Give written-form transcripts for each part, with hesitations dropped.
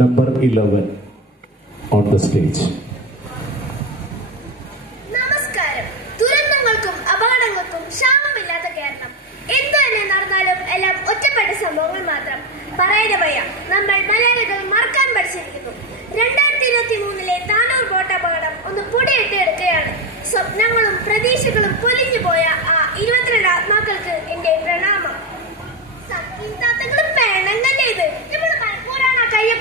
number 11 on the stage. നമസ്കാരം. ദുരന്തങ്ങൾക്കും അപകടങ്ങൾക്കും ക്ഷാമമില്ലാത്ത കേരളം. എന്തു തന്നെ നടന്നാലും എല്ലാം ഒറ്റപ്പെട്ട സംഭവങ്ങൾ മാത്രം. പറയാതെ വയ്യ, നമ്മൾ മലയാളികൾ മറക്കാൻ പഠിച്ചിരിക്കുന്നു. 2023 താനൂർ ബോട്ട് അപകടം ഒന്ന് പൊടിയിട്ട് എടുക്കുകയാണ്. സ്വപ്നങ്ങളും പ്രതീക്ഷകളും പൊലിഞ്ഞു പോയ ആ 22 ആത്മാക്കൾക്ക് എന്റെ പ്രണാമം.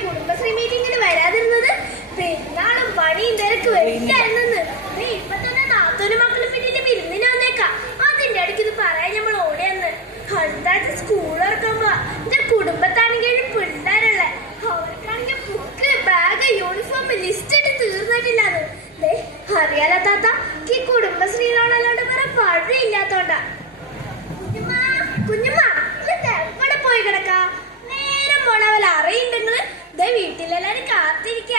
കുടുംബശ്രീ മീറ്റിംഗിന് വരാതിരുന്നത് പെരുന്നാളും പണിയും തിരക്ക് വരികയായിരുന്നെന്ന്. ഇപ്പൊ തന്നെ നാത്തോനും മക്കളും വീട്ടിന്റെ വിരുന്നിന് വന്നേക്കാം. അതിന്റെ ഇടയ്ക്ക് ഇത് പറയാൻ നമ്മൾ ഓടിയെന്ന്. അടുത്താഴ്ച സ്കൂൾ തുറക്കുമ്പോ എന്റെ കുടുംബത്താണെങ്കിലും പിള്ളേരുള്ള അവർക്കാണെങ്കിൽ ബുക്ക്, ബാഗ്, യൂണിഫോം ലിസ്റ്റ് ഇട്ട് തീർന്നിട്ടില്ലാന്ന്. അറിയാലോ താത്ത, ഈ കുടുംബശ്രീയിലോടല്ലാണ്ട് വേറെ പഴയില്ലാത്തോണ്ടാ. കുഞ്ഞുമ്മ എവിടെ പോയി കിടക്കാ? നേരം പോണവല്ല അറിയുണ്ടെങ്കില് വീട്ടിലെല്ലാരും കാത്തിരിക്ക.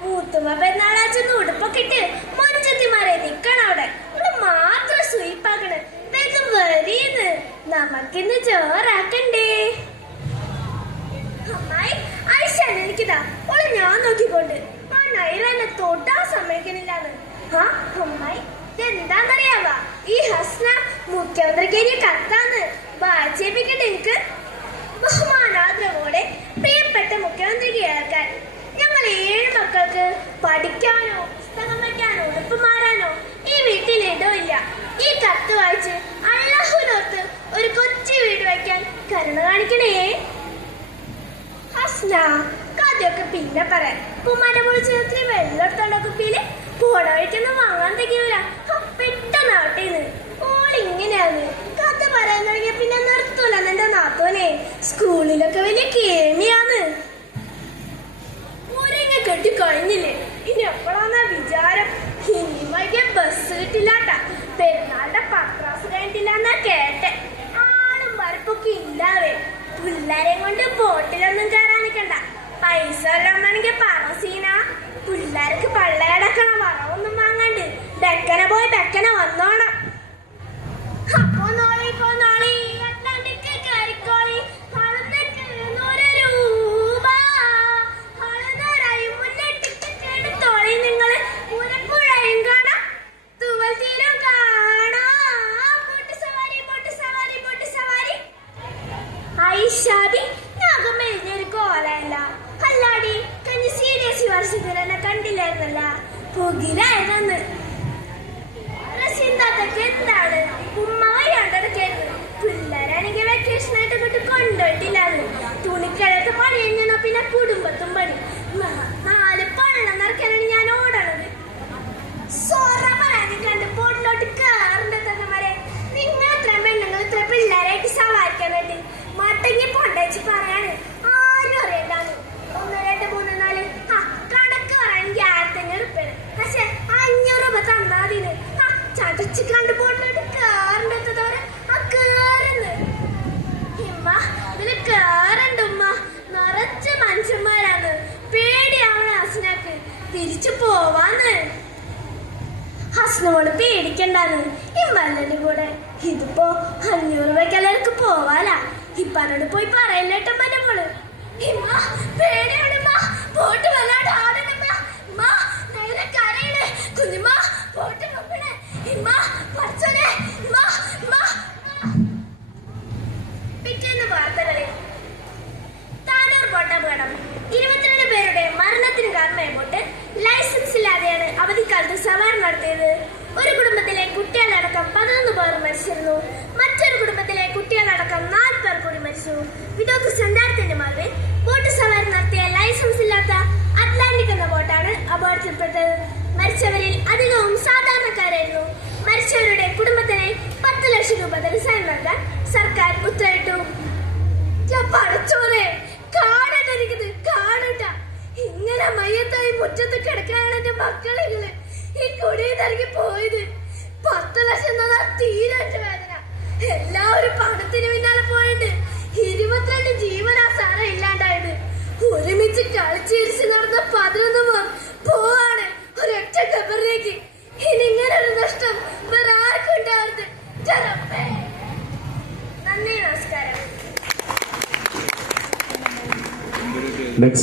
മൂത്തുമ്മ പെരുന്നാളാച്ചൊന്ന് ഉടുപ്പൊക്കെ ഇട്ട് മൊഞ്ചത്തിമാരെ നിക്കണം അവിടെ. ഇവിടെ മാത്രം സ്വീപ്പാക്കണ്. വേഗം വരീന്ന്, നമുക്കിന്ന് ചോറാക്കണ്ടേ. അമ്മായി ഐശാൻ എനിക്കിതാ ഓളെ ഞാൻ നോക്കിക്കൊണ്ട് ആ നൈറെന്നെ തൊട്ടാ സമ്മതിക്കണില്ലാന്ന്. ആ അമ്മായി എന്താന്നറിയാവാ, ഈ ഹസ്ന മുഖ്യമന്ത്രിക്ക് കത്താന്ന് വായിച്ചേപ്പിക്കട്ടെ എനിക്ക്. ബഹുമാനാദരവോടെ പ്രിയപ്പെട്ട മുഖ്യമന്ത്രിക്ക് കേൾക്കാൻ, ഞങ്ങൾ 7 മക്കൾക്ക് പഠിക്കാനോ പുസ്തകം വയ്ക്കാനോ ഉടുപ്പ് മാറാനോ ഈ വീട്ടിൽ ഇടമില്ല. ഈ കത്ത് വായിച്ച് അല്ലാഹുവിനോർത്ത് ഒരു കൊച്ചു വീട് വയ്ക്കാൻ കരുണ കാണിക്കണേ. ഹസ്ന കഥയൊക്കെ പിന്നെ പറയാം. കുമാരൻ പൊളിച്ചതിൽ വെള്ളെടുത്തോണ്ടോ കുപ്പിയില് പോട വഴിക്കൊന്നും വാങ്ങാൻ തികയൂല. പെട്ടെന്ന് ആവട്ടേന്ന് ഓളിങ്ങനെയാന്ന് കഥ പറയാൻ തുടങ്ങിയ പിന്നെ നിർത്തൂല. എന്റെ നാത്തോനെ സ്കൂളിലൊക്കെ വലിയ കേമിയാന്ന്. ഊരങ്ങ കെട്ടി കഴിഞ്ഞില്ലേ, ഇനി എപ്പോഴാന്നാ വിചാരം? ഇനി വൈകിയ ബസ് കിട്ടില്ലാട്ടാ. പെരുന്നാളുടെ പത്രാസ് കഴിഞ്ഞിട്ടില്ലാന്നാ കേട്ടെ. ആളും വരപ്പൊക്കെ ഇല്ലാവേ. പിള്ളേരെ കൊണ്ട് ബോട്ടിലൊന്നും കയറാൻ നിൽക്കണ്ട. പൈസ വല്ലതാണെങ്കിൽ പറസീന. പിള്ളേർക്ക് പള്ളയടക്കണ വറവൊന്നും വാങ്ങാണ്ട് ഡെക്കനെ പോയി ഡെക്കനെ വന്നോണം. അപ്പോ നോളി അറ്റ്ലാന്റിക് കയറിക്കോളി. ോളി നിങ്ങള് പുരപ്പുഴയും കാണാം, തൂവൽ തീരം കാണാം. ബോട്ട് സവാരി. ഐഷാദി ഞാകം എഴുതിയൊരു കോലല്ല. അല്ലാടി കഴിഞ്ഞ സീരിയസ് വർഷത്തിൽ എന്നെ കണ്ടില്ലായിരുന്നല്ല. പുകിലായിരുന്നു. റസിന്താത്തൊക്കെ എന്താണ് ഉമ്മ വയ്യാണ്ടൊക്കെയായിരുന്നു. പിള്ളേരാണെങ്കിൽ വെക്കേഷൻ ആയിട്ട് കൊണ്ട് കൊണ്ടുപോയിട്ടില്ലായിരുന്നു. തുണിക്കഴത്ത് പണി കഴിഞ്ഞോ പിന്നെ കുടുംബത്തും പണി. 4 പള്ളം നിറയ്ക്കാനാണ് ഞാൻ ഓടണത്. സോറ പറയാൻ കണ്ട് ബോട്ടിലോട്ട് കയറിന്റെ തന്നമാരെ. നിങ്ങൾ ഇത്ര പെണ്ണുങ്ങൾ ഇത്ര പിള്ളേരായിട്ട് സവാരിക്കാനായിട്ട് മട്ടങ്ങി പൊണ്ടച്ച് പറയാണ്. ആരും അറിയണ്ടാണ്. 1 2 3 4 കണക്ക് പറയാണെങ്കിൽ 1500 രൂപയാണ്. പക്ഷെ 500 രൂപ തന്നാതിന് ചടച്ച് കണ്ട് ബോട്ടിലോട്ട് കയറിണ്ടെത്തവരെ ആ കേറുന്ന്. ഇമ്മ ഇതില് കേറണ്ട് ഉമ്മ, നിറച്ച് മനുഷ്യന്മാരാണ്. പേടിയാവണ ഹസ്നക്ക് തിരിച്ചു പോവാന്ന്. ഹസ്നോട് പേടിക്കണ്ടാന്ന് ഇമ്മല്ലന്റെ കൂടെ. ഇതിപ്പോ 500 രൂപയ്ക്ക് എല്ലാവർക്കും പോവാലാ. ഇപ്പനോട് പോയി പറയല്ലേട്ടോ മന മോള്. ഇമ്മ പേടിയാണ് ഉമ്മ, ബോട്ട് വല്ലാണ്ട് ആടണമ്മ. നേരെ കരയണേ കുഞ്ഞുമ്മ, ബോട്ട് വെക്കണേ ഇമ്മ, പച്ചനെ ഇമ്മ. പിറ്റേന്ന് വാർത്തകളിൽ താനൂർ ബോട്ട് അപകടം. 22 പേരുടെ മരണത്തിന് കാരണമായ ബോട്ട് ലൈസൻസ് ഇല്ലാതെയാണ് അവധിക്കാലത്ത് സവാരി നടത്തിയത്. ഒരു കുടുംബത്തിലെ കുട്ടികളടക്കം 11 പേർ മരിച്ചിരുന്നു. മറ്റൊരു കുടുംബത്തിലെ കുട്ടികളടക്കം 4 പേർ കൂടി മരിച്ചു. വിനോദസഞ്ചാരത്തിന്റെ മറവിൽ ബോട്ട് സവാരി നടത്തിയ ലൈസൻസ് ഇല്ലാത്ത അറ്റ്ലാന്റിക് എന്ന ബോട്ടാണ് അപകടത്തിൽപ്പെട്ടത്. മരിച്ചവരിൽ അധികവും സാധാരണക്കാരായിരുന്നു. മരിച്ചവരുടെ കുടുംബത്തിന് 10 ലക്ഷം രൂപ ധനസഹായം നൽകാൻ സർക്കാർ ഉത്തരവിട്ടു. പടച്ചോനെ കാണാണ്ടിരിക്കുന്നത് കാണട്ട. ഇങ്ങനെ മയ്യത്തായി മുറ്റത്ത് കിടക്കാനാണ് എന്റെ മക്കളെങ്കില് ഈ കുടിയിൽ നൽകി പോയത്. 10 ലക്ഷം തന്നാ തീരെ വേദന. എല്ലാവരും പണത്തിന് പിന്നാലെ പോയിട്ട് 22 ജീവനാ സാറേ ഇല്ലാണ്ടായത്. ഒരുമിച്ച് കളിച്ചിരിച്ച് നടന്ന 11 പോവാണ് ഒരൊറ്റ കബറിലേക്ക്. ഇനി ഇങ്ങനെ ഒരു നഷ്ടം വേറെ ആർക്കും ഉണ്ടാവരുത്. നന്ദി, നമസ്കാരം. Next.